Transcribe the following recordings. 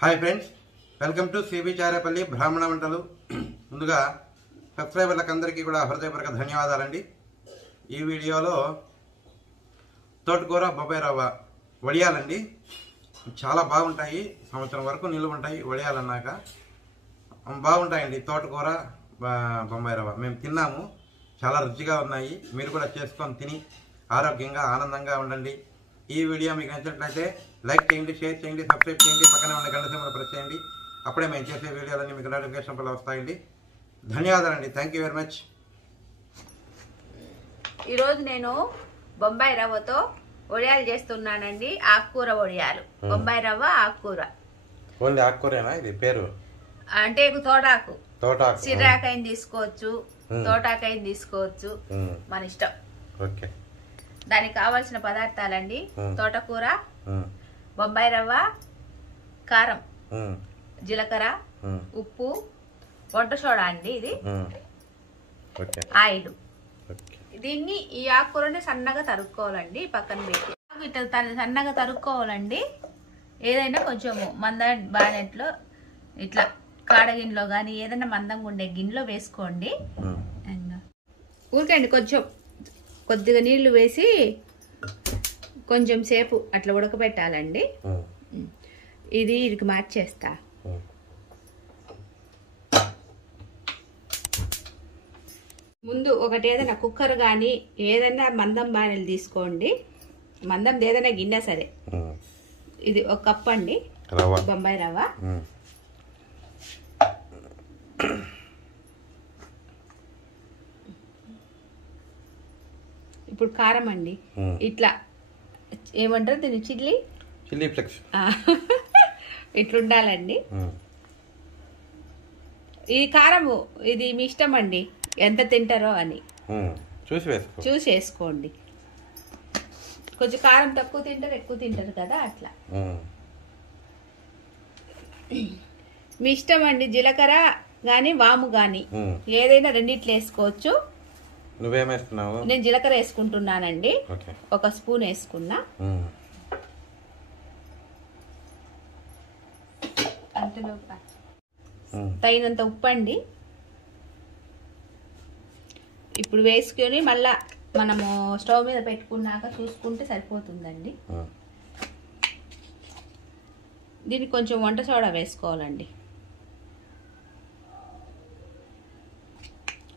Hi friends, welcome to cbcharepalli బ్రాహ్మణవంtalu. ముందుగా సబ్స్క్రైబర్లకు అందరికీ కూడా హృదయపూర్వక ధన్యవాదాలండి. ఈ వీడియోలో తోటకూర బొంబాయి రవ్వ వడియాలండి. చాలా బాగుంటాయి, సంవత్సరం వరకు నిలువ ఉంటాయి. వడియాలన్నాక బాగుంటాయండి. తోటకూర బొంబాయి రవ్వ మేము తిన్నాము, చాలా రుచిగా ఉన్నాయి. మీరు కూడా చేసుకొని తిని ఆరోగ్యంగా ఆనందంగా ఉండండి. ఈ వీడియో మీకు నచ్చినట్లయితే లైక్ చేయండి, షేర్ చేయండి, సబ్స్క్రైబ్ చేయండి, పక్కనే ఉన్న గంట సింబల్ ప్రెస్ చేయండి. అప్పుడే మేము చేసే వీడియోలన్నీ మీకు నోటిఫికేషన్ పలు వస్తాయండి. ధన్యవాదాలండి. Thank you very much. ఈరోజు నేను బొంబాయి రవ్వతో వడియాలు చేస్తున్నానండి. ఆకుకూర వడియాలు. బొంబాయి రవ్వ ఆకుకూర. ఓన్లీ ఆకుకూరేనా ఇది పేరు? అంటే తోటాకు, తోటాకు, సిర్రాకాయని తీసుకోవచ్చు, తోటాకాయని తీసుకోవచ్చు, మన ఇష్టం. ఓకే. దానికి కావాల్సిన పదార్థాలండి: తోటకూర, బొంబాయి రవ్వ, కారం, జీలకర్ర, ఉప్పు, వంట సోడా అండి, ఇది ఆయిల్. దీన్ని ఈ ఆకుకూరని సన్నగా తరుక్కోవాలండి. పక్కన పెట్టి ఇట్లా సన్నగా తరుక్కోవాలండి. ఏదైనా కొంచెం మంద బానెట్లో ఇట్లా కాడగిన్నెలో కానీ ఏదైనా మందంగా ఉండే గిన్నెలో వేసుకోండి. ఊరికండి కొద్దిగా నీళ్లు వేసి కొంచెం సేపు అట్లా ఉడకబెట్టాలండి. ఇది మార్చేస్తా. ముందు ఒకటి ఏదైనా కుక్కర్ కానీ ఏదైనా మందం బాణలు తీసుకోండి. మందం ఏదైనా గిన్నె సరే. ఇది ఒక కప్ అండి బొంబాయి రవ్వ. ఇప్పుడు కారం అండి. ఇట్లా ఏమంటారు దీన్ని? Chilli flex. ఇట్లా ఉండాలండి. ఈ కారము ఇది మీ ఇష్టం అండి, ఎంత తింటారో అని చూసి వేసుకోండి. కొంచెం కారం తక్కువ తింటారు, ఎక్కువ తింటారు కదా, అట్లా మీ ఇష్టం అండి. జీలకర్ర గాని వాము గాని ఏదైనా రెండిట్లు వేసుకోవచ్చు. నువ్వేమేస్తున్నావు? నేను జీలకర్ర వేసుకుంటున్నానండి. ఒక స్పూన్ వేసుకున్నా. అంతలో తగినంత ఉప్పు అండి. ఇప్పుడు వేసుకొని మళ్ళా మనము స్టవ్ మీద పెట్టుకున్నాక చూసుకుంటే సరిపోతుందండి. దీనికి కొంచెం వంట సోడా వేసుకోవాలండి.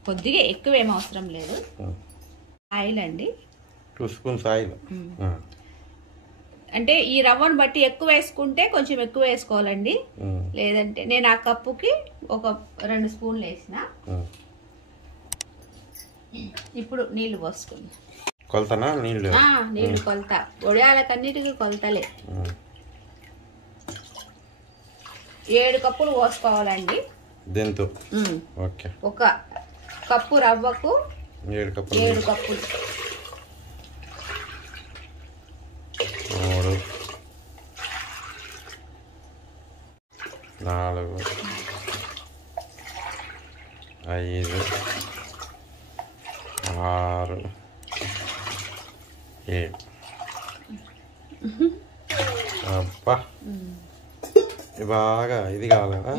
కొద్దిగా ఎక్కువ ఏం అవసరం లేదు. ఆయిల్ అండి, 2 స్పూన్స్ ఆయిల్. అంటే ఈ రవ్వను బట్టి ఎక్కువ వేసుకుంటే కొంచెం ఎక్కువ వేసుకోవాలండి. లేదంటే నేను ఆ కప్పుకి ఒక 2 స్పూన్లు వేసిన. ఇప్పుడు నీళ్లు పోసుకుందాం. కొలతనా? నీళ్లు కొలత. వడియాలకన్నిటికీ కొలతలే. 7 కప్పులు పోసుకోవాలండి. దీంతో ఒక కప్పు రవ్వకు 7 కప్పులు. 3 4 5 6 7. అబ్బా, బాగా ఇది కావాలి కదా.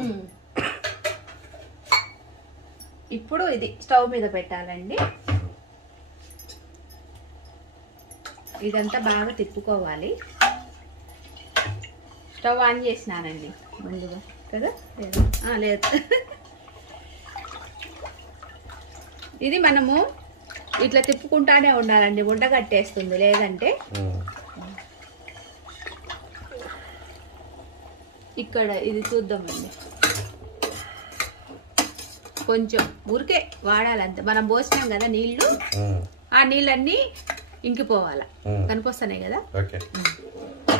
ఇప్పుడు ఇది స్టవ్ మీద పెట్టాలండి. ఇదంతా బాగా తిప్పుకోవాలి. స్టవ్ ఆన్ చేసినానండి ముందుగా కదా, లేదు. ఇది మనము ఇట్లా తిప్పుకుంటానే ఉండాలండి, ఉండగట్టేస్తుంది లేదంటే. ఇక్కడ ఇది చూద్దామండి. కొంచెం ఊరికే వాడాలంతే. మనం పోసినాం కదా నీళ్లు, ఆ నీళ్ళన్నీ ఇంకిపోవాలా. కనిపిస్తున్నాయి కదా,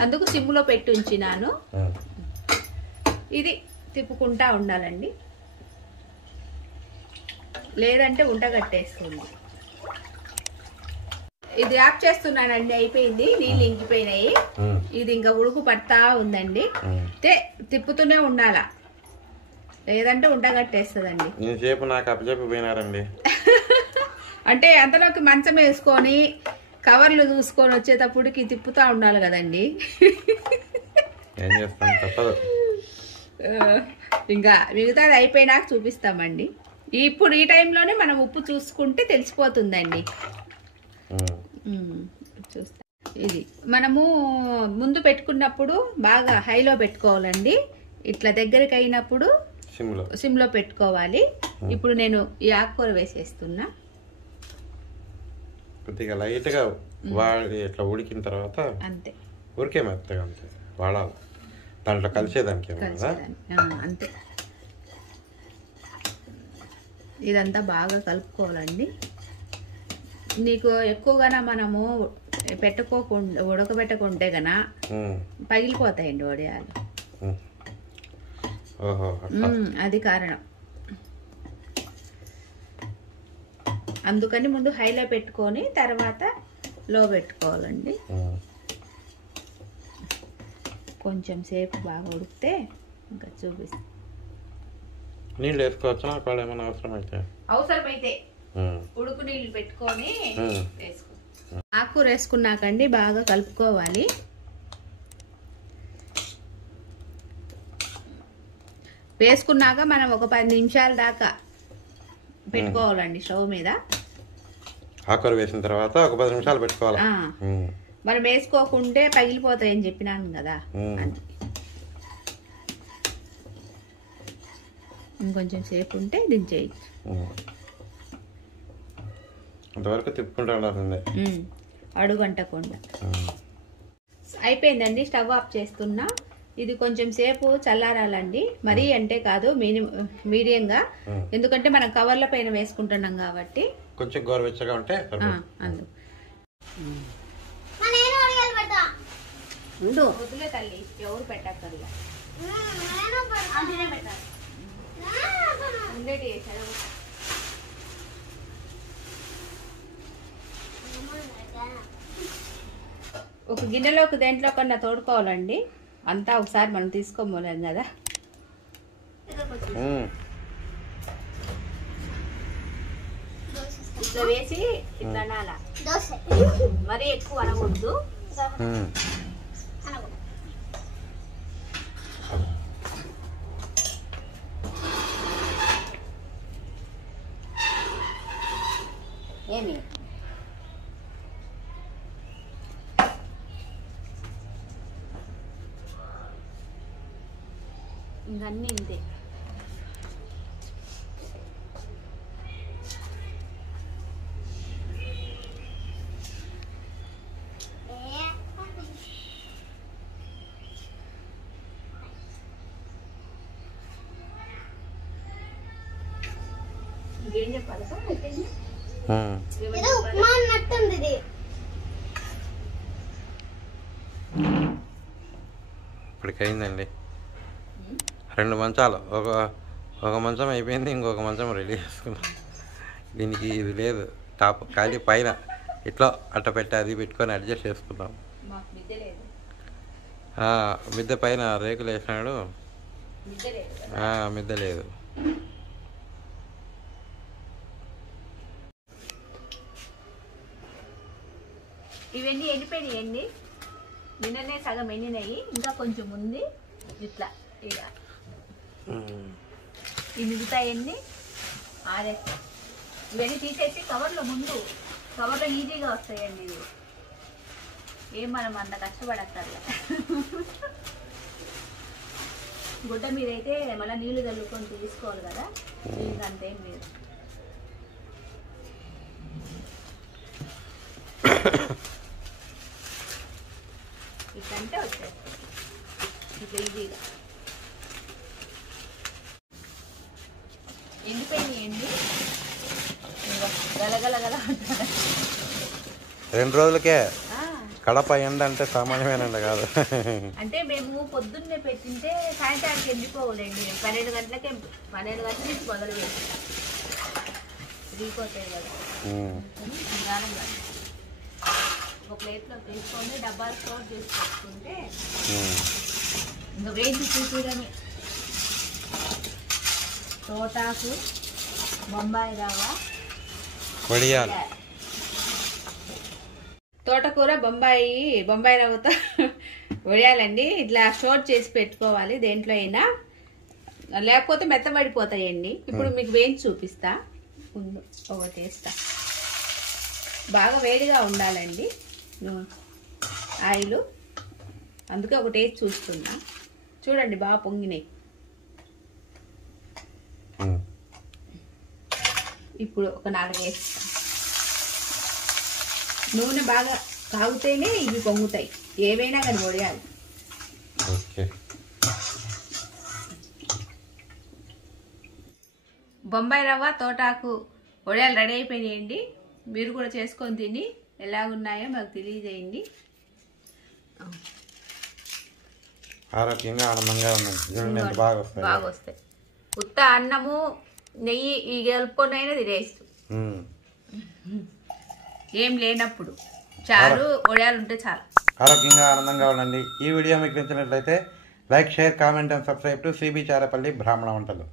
అందుకు సిమ్లో పెట్టి ఉంచినాను. ఇది తిప్పుకుంటా ఉండాలండి, లేదంటే ఉండగట్టేస్తుంది. ఇది ఆఫ్ చేస్తున్నానండి. అయిపోయింది, నీళ్ళు ఇంకిపోయినాయి. ఇది ఇంకా ఉడుకు పడతా ఉందండి. తిప్పుతూనే ఉండాలా, లేదంటే ఉండగట్టేస్తుందండి. అంటే అంతలోకి మంచం వేసుకొని కవర్లు చూసుకొని వచ్చేటప్పటికి తిప్పుతా ఉండాలి కదండి. ఏం చేస్తాం, తప్పదు. ఇంకా మిగతాది అయిపోయినాక చూపిస్తామండి. ఇప్పుడు ఈ టైంలోనే మనం ఉప్పు చూసుకుంటే తెలిసిపోతుందండి. చూస్తా. ఇది మనము ముందు పెట్టుకున్నప్పుడు బాగా హైలో పెట్టుకోవాలండి. ఇట్లా దగ్గరికి అయినప్పుడు సిమ్లో పెట్టుకోవాలి. ఇప్పుడు నేను ఈ ఆకుకూర వేసేస్తున్నా. కొద్దిగా లైట్గా ఇట్లా ఉడికిన తర్వాత అంతే, ఊరికే మెత్తగా అంతే వాడాలి, దాంట్లో కలిసేదానికి అంతే. ఇదంతా బాగా కలుపుకోవాలండి. నీకు ఎక్కువగానే మనము పెట్టుకోకుండా ఉడకబెట్టకుంటే గనా పగిలిపోతాయండి వడియాలు. అది కారణం. అందుకని ముందు హైలో పెట్టుకొని తర్వాత లో పెట్టుకోవాలండి. కొంచెం సేపు బాగా ఉడికితే ఇంకా చూపిస్తాను. నీళ్ళు వేసుకోవచ్చా అక్కడ ఏమైనా అవసరమైతే ఉడుకు నీళ్ళు పెట్టుకొని వేసుకో. ఆకుకూర వేసుకున్నాకండి బాగా కలుపుకోవాలి. వేసుకున్నాక మనం ఒక 10 నిమిషాల దాకా పెట్టుకోవాలండి స్టవ్ మీద. ఆకుకూర వేసిన తర్వాత ఒక 10 నిమిషాలు పెట్టుకోవాలి. మనం వేసుకోకుంటే పగిలిపోతాయని చెప్పినాను కదా. ఇంకొంచెం సేపు ఉంటే దించేయచ్చు. అంతవరకు తిప్పుకుంటూ ఉండాల్సిందే, అడుగంటకుండా. అయిపోయిందండి, స్టవ్ ఆఫ్ చేస్తున్నా. ఇది కొంచెం సేపు చల్లారాలండి, మరీ అంటే కాదు, మీడియంగా. ఎందుకంటే మనం కవర్ల పైన వేసుకుంటున్నాం కాబట్టి కొంచెం గోరువెచ్చగా ఉంటే వద్దులే తల్లి, ఎవరు పెట్టక్కర్లే. ఒక గిన్నెలోకి దేంట్లో కన్నా తోడుకోవాలండి. అంతా ఒకసారి మనం తీసుకోలేం కదా. ఇట్లా వేసి ఇట్లా అనాల, మరీ ఎక్కువ అనకూడదు. ఏమి ఇంకన్నీ ఇంతే. ఇంకేం చెప్పాలి సార్? ఇప్పటికైందండి 2 మంచాలు. ఒక మంచం అయిపోయింది, ఇంకొక మంచం రెడీ చేసుకున్నాం. దీనికి ఇది లేదు టాప్, ఖాళీ పైన ఇట్లా అట్ట పెట్టి అది పెట్టుకొని అడ్జస్ట్ చేసుకున్నాం. మిద్దె పైన రేకులు వేసినాడు, మిద్దె లేదు. ఇవన్నీ ఎండిపోయినాయండి, నిన్ననే సగం ఎండినాయి, ఇంకా కొంచెం ఉంది. ఇట్లా ఇక ఈ మిగతాయన్నీ ఆరేస్తాం. ఇవన్నీ తీసేసి కవర్లో, ముందు కవర్లో ఈజీగా వస్తాయండి ఇవి. ఏం మనం అంత కష్టపడక్కర్లే. గుడ్డ మీదైతే మళ్ళీ నీళ్లు చల్లుకొని తీసుకోవాలి కదా, దీనికి అంతేం లేదు. ఇట్లంటే వచ్చేస్తాయి ఇట్లా ఈజీగా. ఎండిపోయినాయండి, గలగలగల అంటారు. 2 రోజులకే కడప ఎండ అంటే సామాన్యమైన కాదు. అంటే మేము పొద్దున్నే పెట్టింటే సాయంత్రానికి ఎండిపోవాలండి. 12 గంటలకే, 12 గంటల నుంచి మొదలు పెట్టి దిగిపోతాయి కదా. ఒక ప్లేట్లో తీసుకొని డబ్బాలు స్టోర్ చేసి పెట్టుకుంటే ఇంకా వేసి చూడమే. తోటాకు, బొంబాయి రవ్వ, వడియాలు, తోటకూర, బొంబాయి రవ్వతో వడియాలండి. ఇట్లా స్టోర్ చేసి పెట్టుకోవాలి దేంట్లో అయినా. లేకపోతే మెత్తబడిపోతాయండి. ఇప్పుడు మీకు వేయించి చూపిస్తా. ఒకటి వేస్తా. బాగా వేడిగా ఉండాలండి ఆయిల్, అందుకే ఒకటి వేసి చూస్తున్నా. చూడండి బాగా పొంగినాయి. ఇప్పుడు ఒక 4 వేస్తా. నూనె బాగా కాగితేనే ఇవి పొంగుతాయి, ఏవైనా కానీ వడియాలు. బొంబాయి రవ్వ తోటాకు వడియాలు రెడీ అయిపోయినాయండి. మీరు కూడా చేసుకొని తిని ఎలాగున్నాయో మాకు తెలియజేయండి. ఆరోగ్యంగా ఆనందంగా ఉన్నాయి. బాగా వస్తాయి. ఉత్త అన్నము నెయ్యి ఈ కలుపుకొనైనా తినేస్తూ ఏం లేనప్పుడు చారు వడియాలు ఉంటే చాలు. ఆరోగ్యంగా ఆనందంగా ఉండండి. ఈ వీడియో మీకు నచ్చినట్లయితే like, share, comment and subscribe to C B Charapalli Brahmana వంటలు.